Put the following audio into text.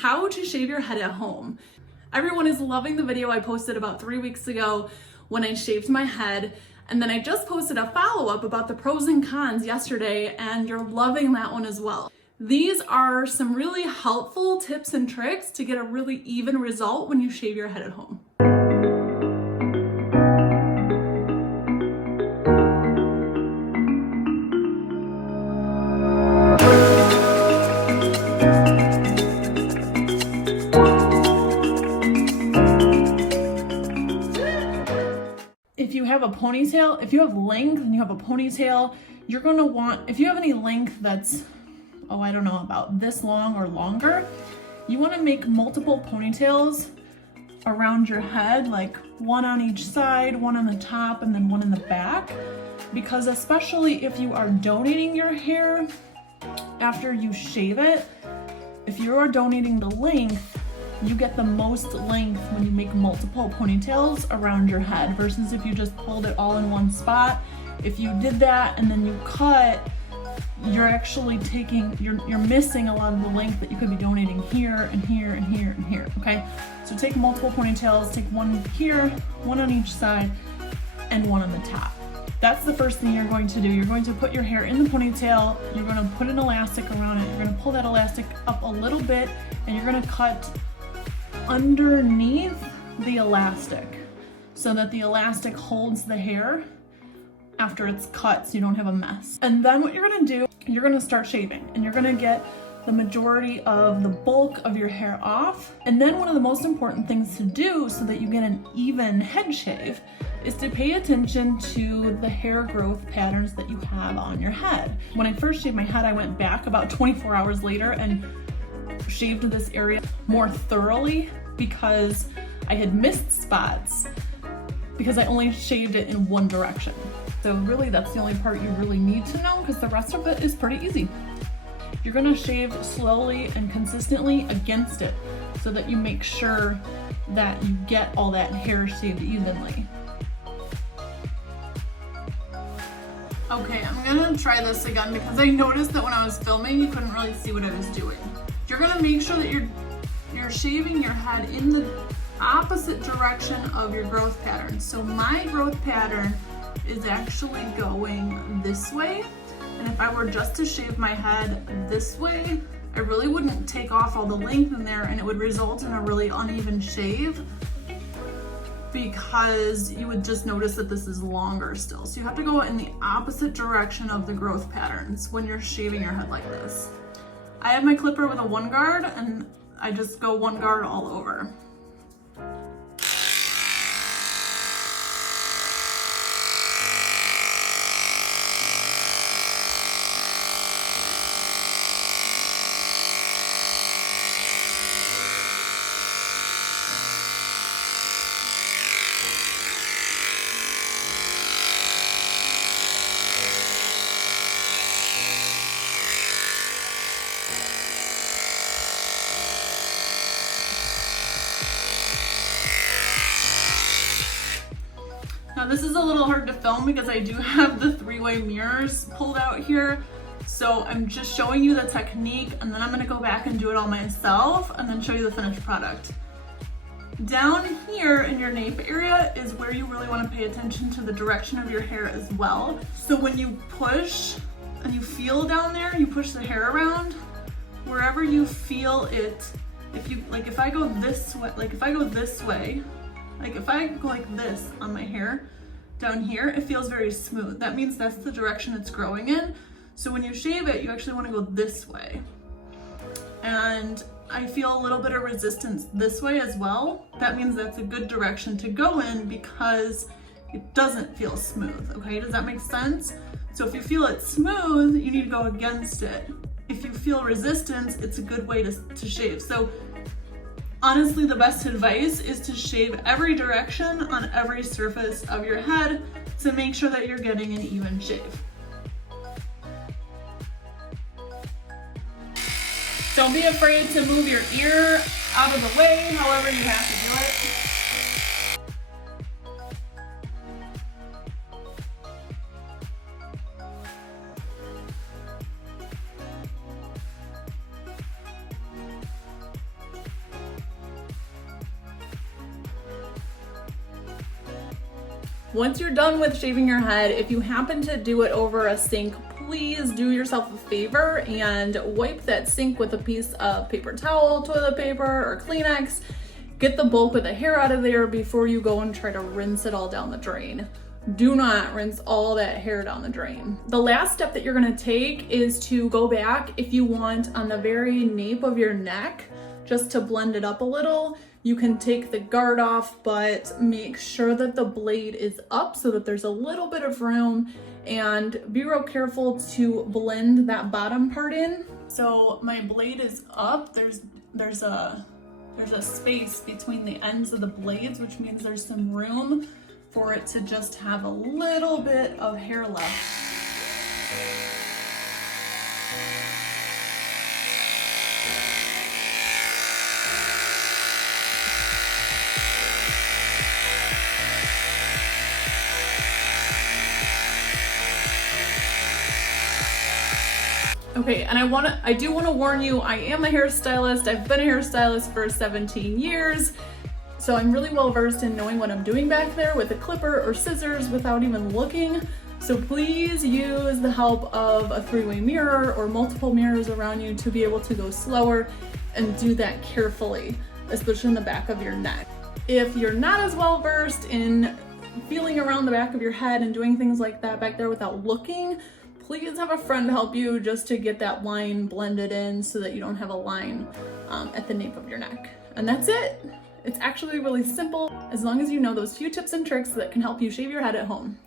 How to shave your head at home. Everyone is loving the video I posted about 3 weeks ago when I shaved my head, and then I just posted a follow-up about the pros and cons yesterday, and you're loving that one as well. These are some really helpful tips and tricks to get a really even result when you shave your head at home. If you have a ponytail, if you have length and you have a ponytail, you're gonna want, if you have any length that's, I don't know, about this long or longer, you wanna make multiple ponytails around your head, like one on each side, one on the top, and then one in the back. Because especially if you are donating your hair after you shave it, if you are donating the length, you get the most length when you make multiple ponytails around your head versus if you just pulled it all in one spot. If you did that and then you cut, you're actually you're missing a lot of the length that you could be donating here and here and here and here, okay? So take multiple ponytails, take one here, one on each side, and one on the top. That's the first thing you're going to do. You're going to put your hair in the ponytail, you're gonna put an elastic around it, you're gonna pull that elastic up a little bit, and you're gonna cut underneath the elastic so that the elastic holds the hair after it's cut so you don't have a mess. And then what you're gonna do, you're gonna start shaving and you're gonna get the majority of the bulk of your hair off. And then one of the most important things to do so that you get an even head shave is to pay attention to the hair growth patterns that you have on your head. When I first shaved my head, I went back about 24 hours later and shaved this area more thoroughly because I had missed spots because I only shaved it in one direction. So really that's the only part you really need to know because the rest of it is pretty easy. You're gonna shave slowly and consistently against it so that you make sure that you get all that hair shaved evenly. Okay, I'm gonna try this again because I noticed that when I was filming, you couldn't really see what I was doing. You're gonna make sure that you're shaving your head in the opposite direction of your growth pattern. So my growth pattern is actually going this way. And if I were just to shave my head this way, I really wouldn't take off all the length in there and it would result in a really uneven shave because you would just notice that this is longer still. So you have to go in the opposite direction of the growth patterns when you're shaving your head like this. I have my clipper with a 1 guard and I just go 1 guard all over. Now this is a little hard to film because I do have the 3-way mirrors pulled out here. So I'm just showing you the technique and then I'm gonna go back and do it all myself and then show you the finished product. Down here in your nape area is where you really wanna pay attention to the direction of your hair as well. So when you push and you feel down there, you push the hair around, wherever you feel it, if I go this way, if I go like this on my hair, down here, it feels very smooth. That means that's the direction it's growing in. So when you shave it, you actually want to go this way. And I feel a little bit of resistance this way as well. That means that's a good direction to go in because it doesn't feel smooth, okay? Does that make sense? So if you feel it smooth, you need to go against it. If you feel resistance, it's a good way to shave. So honestly, the best advice is to shave every direction on every surface of your head to make sure that you're getting an even shave. Don't be afraid to move your ear out of the way, however you have to do it. Once you're done with shaving your head, if you happen to do it over a sink, please do yourself a favor and wipe that sink with a piece of paper towel, toilet paper, or Kleenex. Get the bulk of the hair out of there before you go and try to rinse it all down the drain. Do not rinse all that hair down the drain. The last step that you're gonna take is to go back, if you want, on the very nape of your neck, just to blend it up a little. You can take the guard off, but make sure that the blade is up so that there's a little bit of room, and be real careful to blend that bottom part in. So my blade is up. There's a space between the ends of the blades, which means there's some room for it to just have a little bit of hair left. Okay, and I do want to warn you, I am a hairstylist. I've been a hairstylist for 17 years. So I'm really well versed in knowing what I'm doing back there with a clipper or scissors without even looking. So please use the help of a three-way mirror or multiple mirrors around you to be able to go slower and do that carefully, especially in the back of your neck. If you're not as well versed in feeling around the back of your head and doing things like that back there without looking, please have a friend help you just to get that line blended in so that you don't have a line at the nape of your neck. And that's it. It's actually really simple as long as you know those few tips and tricks that can help you shave your head at home.